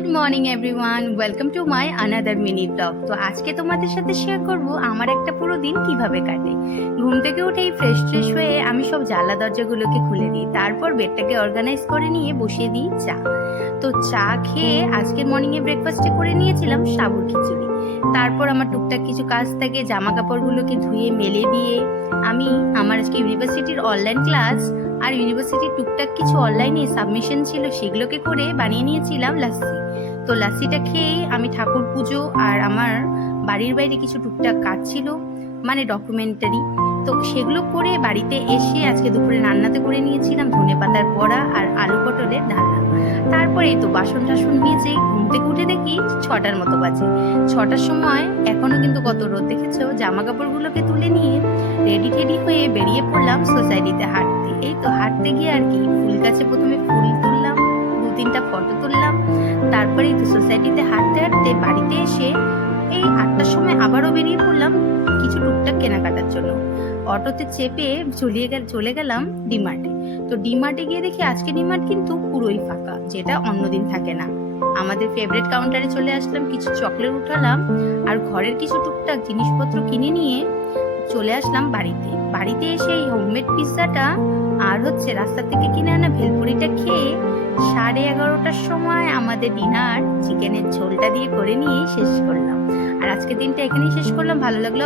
Good morning everyone welcome to my another mini blog তো আজকে তোমাদের সাথে শেয়ার করব আমার একটা পুরো দিন কীভাবে কাটে। ঘুম থেকে উঠেই ফ্রেশ ফ্রেশ হয়ে আমি সব জানলা দরজাগুলোকে খুলে দিই। তারপর বেডটাকে অর্গানাইজ করে নিয়ে বসিয়ে দিই চা। তো চা খেয়ে আজকের মর্নিংয়ে ব্রেকফাস্টে করে নিয়েছিলাম সাবুর খিচুড়ি। তারপর আমার টুকটাক কিছু কাজ থাকে জামা কাপড়গুলোকে ধুয়ে, মেলে দিয়ে আমি আমার আজকে ইউনিভার্সিটির অনলাইন ক্লাস আর ইউনিভার্সিটির টুকটাক কিছু অনলাইনে সাবমিশন ছিল সেগুলোকে করে বানিয়ে নিয়েছিলাম লাস্সি। তো লাস্সিটা খেয়ে আমি ঠাকুর পুজো আর আমার বাড়ির বাইরে কিছু টুকটাক কাজ ছিল মানে ডকুমেন্টারি তো সেগুলো করে বাড়িতে এসে আজকে দুপুরে রান্নাতে করে নিয়েছিলাম ধনে পাতার বড়া আর তো বাসন টাসন মেজে ঘুম থেকে উঠে দেখি ছটার মতো বাজে। ছটার সময় এখনও কিন্তু কত রোদ দেখেছ? জামা কাপড়গুলোকে তুলে নিয়ে রেডি টেডি হয়ে বেরিয়ে পড়লাম সোসাইটিতে হাঁটতে। এই তো হাঁটতে গিয়ে আর কি, ফুল গাছে প্রথমে ফুল তুললাম দু তিনটা ফটো তুললাম, তারপরে এই তো সোসাইটিতে হাঁটতে হাঁটতে বাড়িতে এসে এই আটটার সময় আবারও বেরিয়ে পড়লাম কিছু টুকটাক কেনাকাটার জন্য। অটোতে চেপে চলিয়ে গেল, চলে গেলাম ডিমার্টে তো ডিমার্টে গিয়ে দেখি আজকে ডিমার্ট কিন্তু পুরোই ফাঁকা, যেটা অন্যদিন থাকে না। আমাদের ফেভারিট কাউন্টারে চলে আসলাম, কিছু চকলেট উঠালাম, আর ঘরের কিছু টুকটাক জিনিসপত্র কিনে নিয়ে চলে আসলাম বাড়িতে। বাড়িতে এসে এই হোমমেড পিৎজাটা আর হচ্ছে রাস্তা থেকে কিনে আনা ভেলপুরিটা খেয়ে সাড়ে এগারোটার সময় আমাদের ডিনার চিকেনের ঝোলটা দিয়ে করে নিয়ে শেষ করলাম। আর আজকে দিনটা এখানেই শেষ করলাম। ভালো লাগল